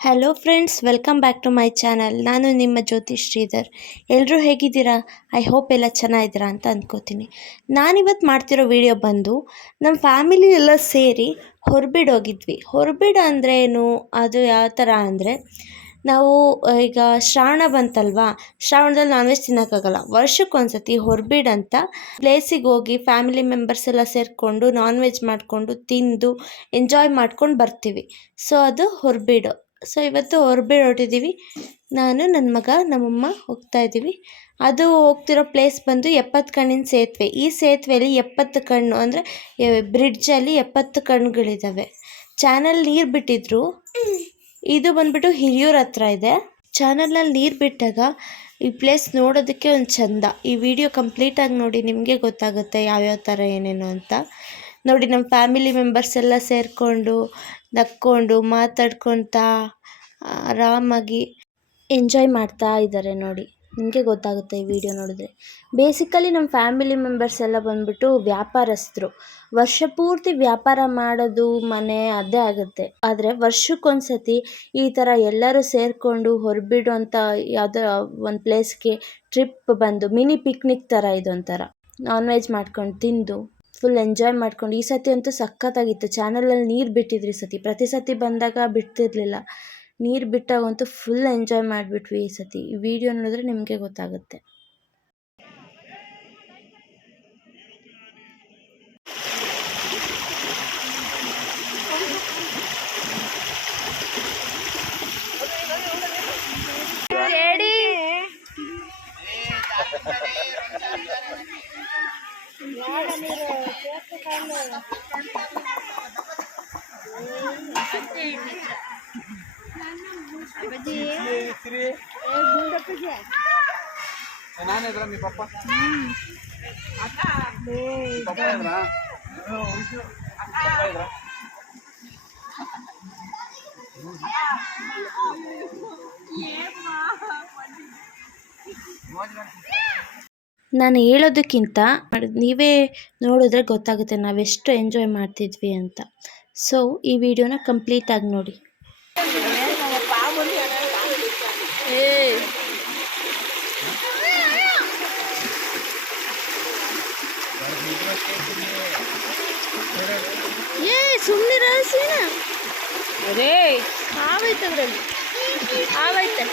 Hello friends, welcome back to my channel. ನಾನು ನಿಮ್ಮ ಜ್ಯೋತಿ ಶ್ರೀಧರ್. ಎಲ್ಲರೂ ಹೇಗಿದ್ದೀರಾ? ಐ ಹೋಪ್ ಎಲ್ಲ ಚೆನ್ನಾಗಿದ್ದೀರಾ ಅಂತ ಅಂದ್ಕೋತೀನಿ. ನಾನಿವತ್ತು ಮಾಡ್ತಿರೋ ವಿಡಿಯೋ ಬಂದು ನಮ್ಮ ಫ್ಯಾಮಿಲಿ ಎಲ್ಲ ಸೇರಿ ಹೊರಬಿಡು ಹೋಗಿದ್ವಿ. ಹೊರಬಿಡು ಅಂದರೆ ಏನು, ಅದು ಯಾವ ಥರ ಅಂದರೆ, ನಾವು ಈಗ ಶ್ರಾವಣ ಬಂತಲ್ವಾ, ಶ್ರಾವಣದಲ್ಲಿ ನಾನ್ ವೆಜ್ ತಿನ್ನೋಕ್ಕಾಗಲ್ಲ. ವರ್ಷಕ್ಕೊಂದ್ಸತಿ ಹೊರಬಿಡು ಅಂತ ಪ್ಲೇಸಿಗೆ ಹೋಗಿ ಫ್ಯಾಮಿಲಿ ಮೆಂಬರ್ಸ್ ಎಲ್ಲ ಸೇರಿಕೊಂಡು ನಾನ್ ವೆಜ್ ಮಾಡಿಕೊಂಡು ತಿಂದು ಎಂಜಾಯ್ ಮಾಡ್ಕೊಂಡು ಬರ್ತೀವಿ. ಸೊ ಅದು ಹೊರಬಿಡು. ಸೊ ಇವತ್ತು ಹೊರಬಿಡು ಹೊರಟಿದ್ದೀವಿ. ನಾನು, ನನ್ನ ಮಗ, ನಮ್ಮಮ್ಮ ಹೋಗ್ತಾ ಇದ್ದೀವಿ. ಅದು ಹೋಗ್ತಿರೋ ಪ್ಲೇಸ್ ಬಂದು 70 ಕಣ್ಣಿನ ಸೇತುವೆ. ಈ ಸೇತುವೆಯಲ್ಲಿ 70 ಕಣ್ಣು ಅಂದರೆ ಬ್ರಿಡ್ಜಲ್ಲಿ 70 ಕಣ್ಣುಗಳಿದ್ದಾವೆ. ಚಾನಲ್ ನೀರು ಬಿಟ್ಟಿದ್ರು. ಇದು ಬಂದ್ಬಿಟ್ಟು ಹಿರಿಯೂರ ಹತ್ರ ಇದೆ. ಚಾನಲ್ನಲ್ಲಿ ನೀರು ಬಿಟ್ಟಾಗ ಈ ಪ್ಲೇಸ್ ನೋಡೋದಕ್ಕೆ ಒಂದು ಚಂದ. ಈ ವಿಡಿಯೋ ಕಂಪ್ಲೀಟಾಗಿ ನೋಡಿ, ನಿಮಗೆ ಗೊತ್ತಾಗುತ್ತೆ ಯಾವ್ಯಾವ ಥರ ಏನೇನು ಅಂತ. ನೋಡಿ, ನಮ್ಮ ಫ್ಯಾಮಿಲಿ ಮೆಂಬರ್ಸ್ ಎಲ್ಲ ಸೇರಿಕೊಂಡು ನಕ್ಕೊಂಡು ಮಾತಾಡ್ಕೊತಾ ಆರಾಮಾಗಿ ಎಂಜಾಯ್ ಮಾಡ್ತಾ ಇದ್ದಾರೆ. ನೋಡಿ, ನಿಮಗೆ ಗೊತ್ತಾಗುತ್ತೆ ಈ ವಿಡಿಯೋ ನೋಡಿದ್ರೆ. ಬೇಸಿಕಲಿ ನಮ್ಮ ಫ್ಯಾಮಿಲಿ ಮೆಂಬರ್ಸ್ ಎಲ್ಲ ಬಂದ್ಬಿಟ್ಟು ವ್ಯಾಪಾರಸ್ಥರು. ವರ್ಷ ಪೂರ್ತಿ ವ್ಯಾಪಾರ ಮಾಡೋದು ಮನೆ ಅದೇ ಆಗುತ್ತೆ. ಆದರೆ ವರ್ಷಕ್ಕೊಂದ್ಸತಿ ಈ ಥರ ಎಲ್ಲರೂ ಸೇರಿಕೊಂಡು ಹೊರಬಿಡು ಅಂತ ಯಾವುದೋ ಒಂದು ಪ್ಲೇಸ್ಗೆ ಟ್ರಿಪ್ ಬಂದು ಮಿನಿ ಪಿಕ್ನಿಕ್ ಥರ ಇದೊಂಥರ ನಾನ್ ವೆಜ್ ಮಾಡ್ಕೊಂಡು ತಿಂದು ಫುಲ್ ಎಂಜಾಯ್ ಮಾಡ್ಕೊಂಡು. ಈ ಸತಿ ಅಂತೂ ಸಖತ್ತಾಗಿತ್ತು. ಚಾನಲಲ್ಲಿ ನೀರು ಬಿಟ್ಟಿದ್ರು ಈ ಸತಿ. ಪ್ರತಿ ಸತಿ ಬಂದಾಗ ಬಿಡ್ತಿರ್ಲಿಲ್ಲ. ನೀರು ಬಿಟ್ಟಾಗಂತೂ ಫುಲ್ ಎಂಜಾಯ್ ಮಾಡಿಬಿಟ್ವಿ ಈ ಸತಿ. ಈ ವಿಡಿಯೋ ನೋಡಿದ್ರೆ ನಿಮಗೆ ಗೊತ್ತಾಗುತ್ತೆ. మీ పప్ప ನಾನು ಹೇಳೋದಕ್ಕಿಂತ ನೀವೇ ನೋಡಿದ್ರೆ ಗೊತ್ತಾಗುತ್ತೆ ನಾವೆಷ್ಟು ಎಂಜಾಯ್ ಮಾಡ್ತಿದ್ವಿ ಅಂತ. ಸೊ ಈ ವಿಡಿಯೋನ ಕಂಪ್ಲೀಟಾಗಿ ನೋಡಿ. ಸುಮ್ಮನೆ ರಹಸ್ಯನ ಅರೇ ಆವೈತಂದ್ರಲ್ಲಿ ಆವೈತೆ.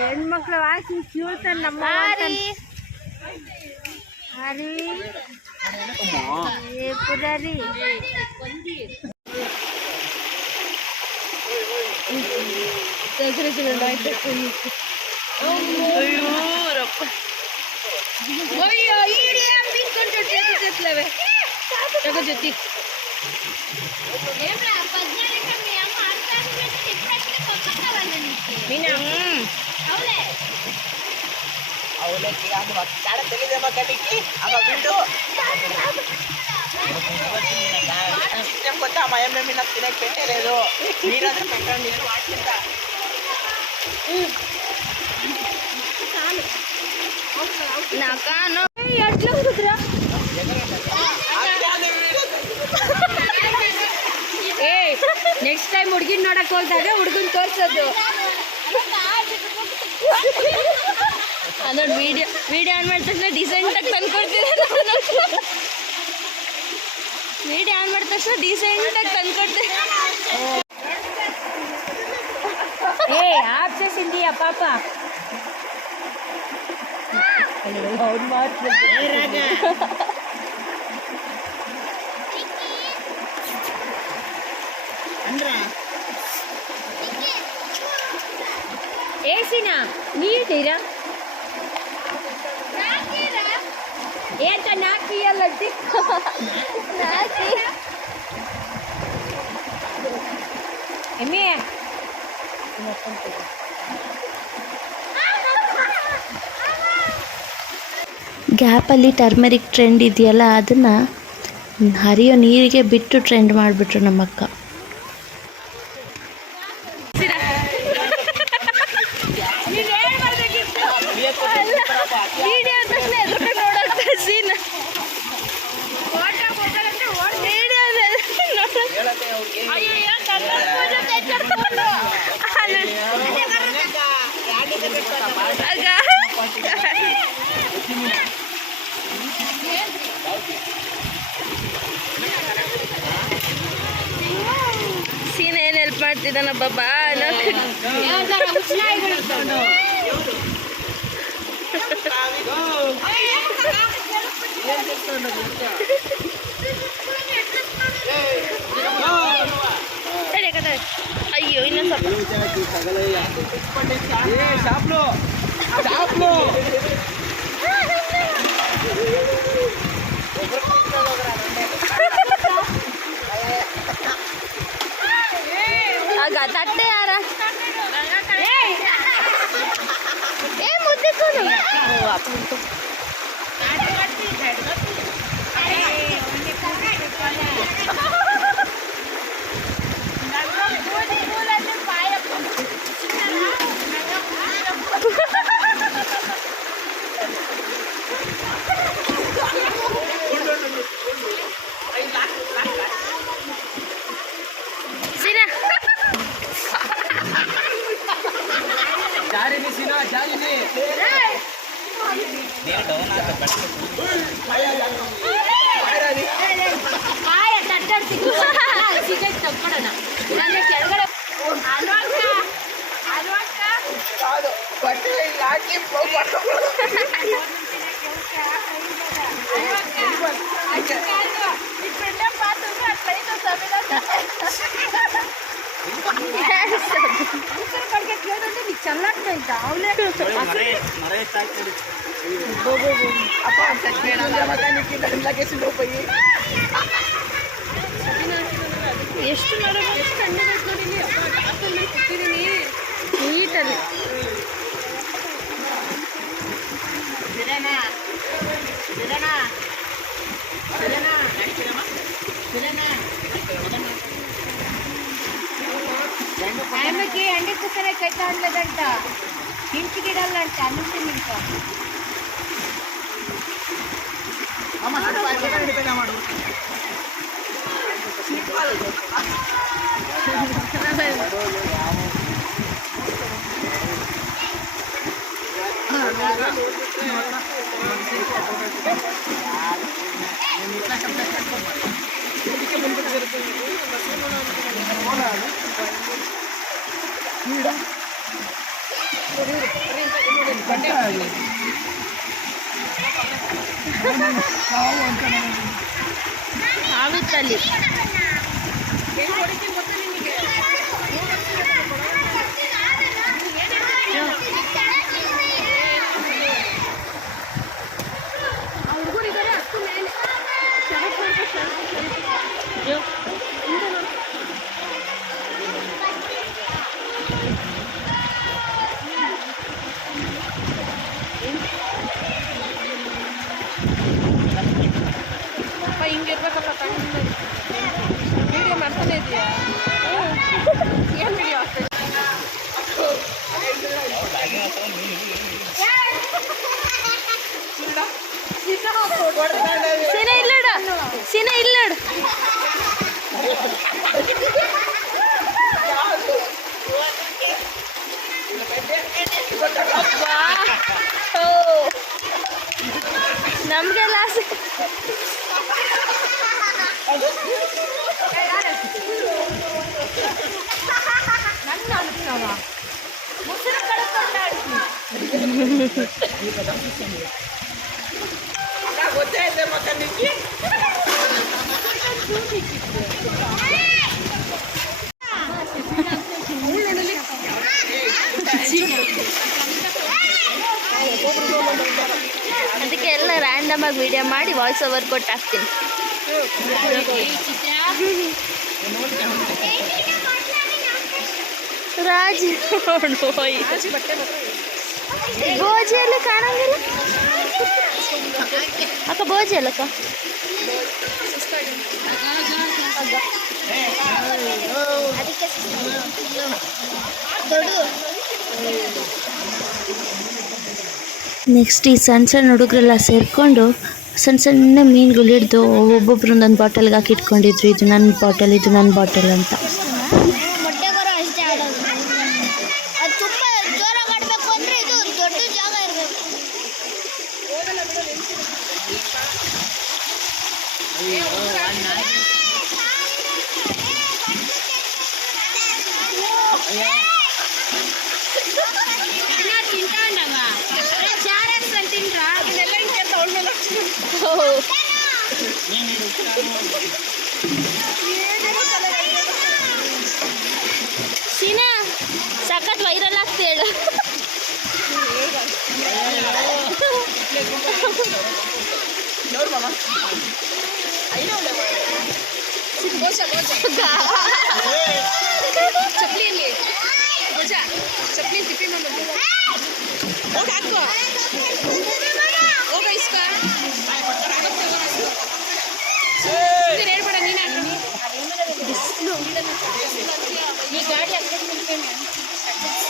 ಹೆಣ್ಮಕ್ಳು ಹಾಕಿ ಕ್ಯೂಳ್ತಾನೆ ನಮ್ಮ ಹರಿ ಪುರಾರಿ. జొతి కొత్త మయమే మీద తినకి పెట్టలేదు. మీరందరూ పెట్టండి. నాకాను ఎట్లా కుదురా ನೆಕ್ಸ್ಟ್ ಟೈಮ್ ಹುಡುಗಿನ ನೋಡಕ್ ಹೋದಾಗ ಹುಡುಗನ್ ತೋರ್ಸೋದು. ಅದೊಂದು ವಿಡಿಯೋ ಆನ್ ಮಾಡಿದ ತಕ್ಷಣ ಡಿಸೆಂಟಾಗಿ ತಂದ್ಕೊಡ್ತೀನಿ. ವಿಡಿಯೋ ಆನ್ ಮಾಡಿದ ತಕ್ಷಣ ಡಿಸೆಂಟಾಗಿ ತಂದ್ಕೊಡ್ತೀನಿ. ಆಪ್ చేసిందియా ಪಾಪ. అవును మాట్లాడు. ఏసినా నీటిరా ఏంట నాకు ఇవ్వాలంటే నాకి ఏమే ಗ್ಯಾಪಲ್ಲಿ ಟರ್ಮರಿಕ್ ಟ್ರೆಂಡ್ ಇದೆಯಲ್ಲ, ಅದನ್ನು ಹರಿಯೋ ನೀರಿಗೆ ಬಿಟ್ಟು ಟ್ರೆಂಡ್ ಮಾಡಿಬಿಟ್ರು ನಮ್ಮಕ್ಕ. ಮಾಡ್ತಿದ್ದಾನ ಬಾಬಾ ಅಯ್ಯೋ ಇನ್ನೊಂದು ಆಗ ತಟ್ಟೆ ಯಾರ ಮುದ್ದೆ ಎಷ್ಟು ನೀಟಲ್ಲಿ ఆమెకి ఎండకు సరే కట్టాలంట ఇంటికి గిడాలంట అన్నింటి ఇంకా ಆಗುತ್ತಲ್ಲಿ ಹಿಂಗಿರ್ಬೇಕಪ್ಪ ವಿಡಿಯೋ ಮಾಡ್ತಾನೆ ಇದೆಯಾ ಏನು ವಿಡಿಯೋ ಸೀನಾ ಇಲ್ಲೋಡು ಸೀನಾ ಇಲ್ಲೋಡು ನಮ್ಗೆಲ್ಲ ನನ್ನ ಅನುಷ್ಠಾನ ಮುಸುರು ಕಳ್ಕೊಂಡಾಡಿ ಗೊತ್ತಾಯ್ತು ಮಕ್ಕಳಿಗೆ ಅದಕ್ಕೆ ಎಲ್ಲ ರ್ಯಾಂಡಮ್ ಆಗಿ ವಿಡಿಯೋ ಮಾಡಿ ವಾಯ್ಸ್ ಓವರ್ ಕೊಟ್ಟು ಹಾಕ್ತೀನಿ. ರಾಜ್ ಬೋಜಿ ಎಲ್ಲ ಕಾಣಂಗಿಲ್ಲ ಅಕ್ಕ, ಬೋಜಿ ಅಲ್ಲಕ್ಕ. ನೆಕ್ಸ್ಟ್ ಈ ಸಣ್ಣ ಸಣ್ಣ ಹುಡುಗರೆಲ್ಲ ಸೇರಿಕೊಂಡು ಸಣ್ಣ ಸಣ್ಣ ಮೀನುಗಳು ಹಿಡ್ದು ಒಬ್ಬೊಬ್ರು ಒಂದೊಂದು ಬಾಟಲ್ಗೆ ಹಾಕಿ ಇಟ್ಕೊಂಡಿದ್ರು. ಇದು ನನ್ನ ಬಾಟಲ್, ಇದು ನನ್ನ ಬಾಟಲ್ ಅಂತ. ಮೊಟ್ಟೆಗೊರ ಅಷ್ಟೇ ಆಡೋದು. ಅದು ತುಂಬ ಜೋರಾಗಿ ಆಡಬೇಕು ಅಂದರೆ ಇದು ದೊಡ್ಡ ಜಾಗ ಇರಬೇಕು. ಸೀನಾ ಸಖತ್ ವೈರಲ್ ಆಗ್ತಿ ಹೇಳು. ನೋಡು ಮಾಮ ಚಪ್ಲಿಯಲ್ಲಿ ಚಪ್ಲಿ ತಿಪ್ಪಿ ಹೋಗಿ ಹಾಕೋ ಹೋಗ ಇಸ್ಕ ಹೇಳ್ಬೇಡ ನೀನು ಈ ಗಾಡಿ ಅಷ್ಟೇ ನಿಲ್ತೇನೆ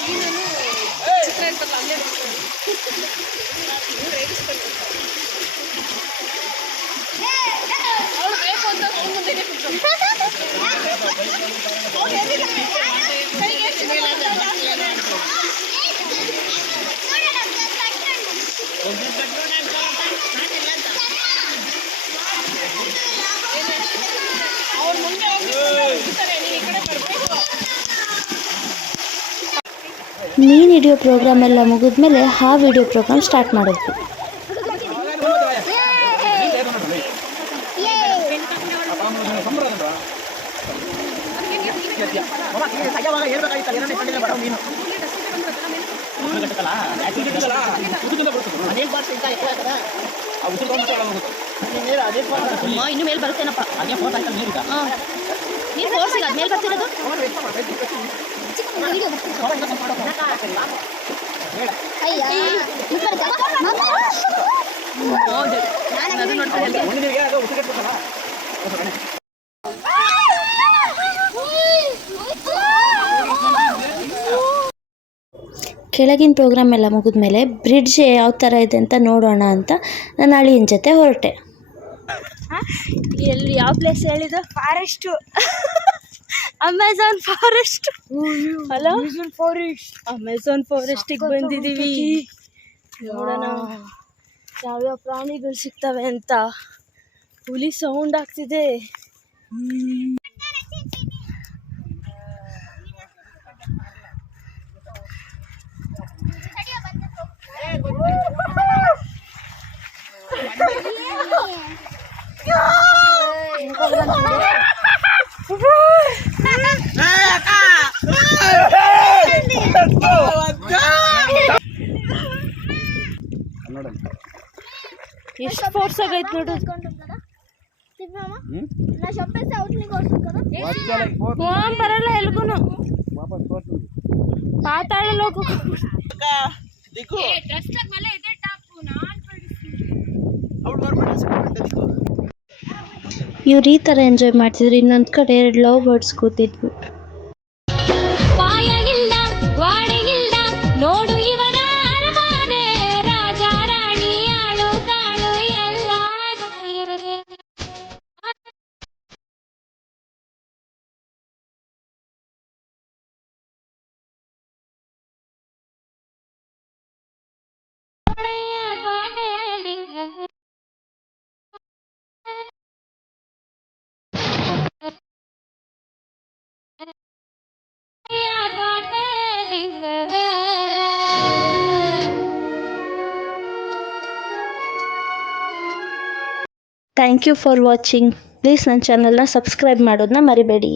ನೀನು ಚಿತ್ರ ಇರ್ತಲ್ಲ ಅಲ್ಲೇ ಅವಳು ಬೇಕು ಅಂತ ಮುಂದೆ ಅವ್ರ ಮುಂದೆ ಹೋಗ್ತಾರೆ ನೀನು ಈ ಕಡೆ ಬರಬೇಕು. ಮೀನು ಹಿಡಿಯೋ ಪ್ರೋಗ್ರಾಮ್ ಎಲ್ಲ ಮುಗಿದ್ಮೇಲೆ ಆ ವಿಡಿಯೋ ಪ್ರೋಗ್ರಾಮ್ ಸ್ಟಾರ್ಟ್ ಮಾಡಿದ್ವಿ. ಇನ್ನು ಮೇಲೆ ಬರುತ್ತೇನಪ್ಪ ನೀರು ಫೋರ್ಸಿಗೆ ಅದ್ಮೇಲೆ ಬರ್ತಿರೋದು. ಕೆಳಗಿನ ಪ್ರೋಗ್ರಾಮ್ ಎಲ್ಲ ಮುಗಿದ್ಮೇಲೆ ಬ್ರಿಡ್ಜ್ ಯಾವ ಥರ ಇದೆ ಅಂತ ನೋಡೋಣ ಅಂತ ನನ್ನ ಅಳಿಯನ ಜೊತೆ ಹೊರಟೆ. ಎಲ್ಲಿ ಯಾವ ಪ್ಲೇಸ್ ಹೇಳಿದ್ದು? Forest Amazon forest. Hello Amazon ಫಾರೆಸ್ಟಿಗೆ ಬಂದಿದ್ದೀವಿ. ನೋಡೋಣ ಯಾವ್ಯಾವ ಪ್ರಾಣಿಗಳು ಸಿಗ್ತವೆ ಅಂತ. ಹುಲಿ ಸೌಂಡ್ ಆಗ್ತಿದೆ. ಎಷ್ಟು ಫೋರ್ಸ್ ಆಗೈತೆ ನೋಡು. ಬರಲ್ಲ ಎಲ್ಗೂನು. ಮಾತಾಡಲ್ಲ ಹೋಗು. ಇವ್ರು ಈ ಥರ ಎಂಜಾಯ್ ಮಾಡ್ತಿದ್ರು. ಇನ್ನೊಂದು ಕಡೆ 2 ಲವ್ ಬರ್ಡ್ಸ್ ಕೂತಿದ್ವು. ನೋಡು ಇವನ ಅರಮನೆ, ರಾಜ ರಾಣಿ ಆಳು ಕಾಳು ಎಲ್ಲ. Thank you for watching. Please ನನ್ನ ಚಾನಲ್ನ ಸಬ್ಸ್ಕ್ರೈಬ್ ಮಾಡೋದನ್ನ ಮರಿಬೇಡಿ.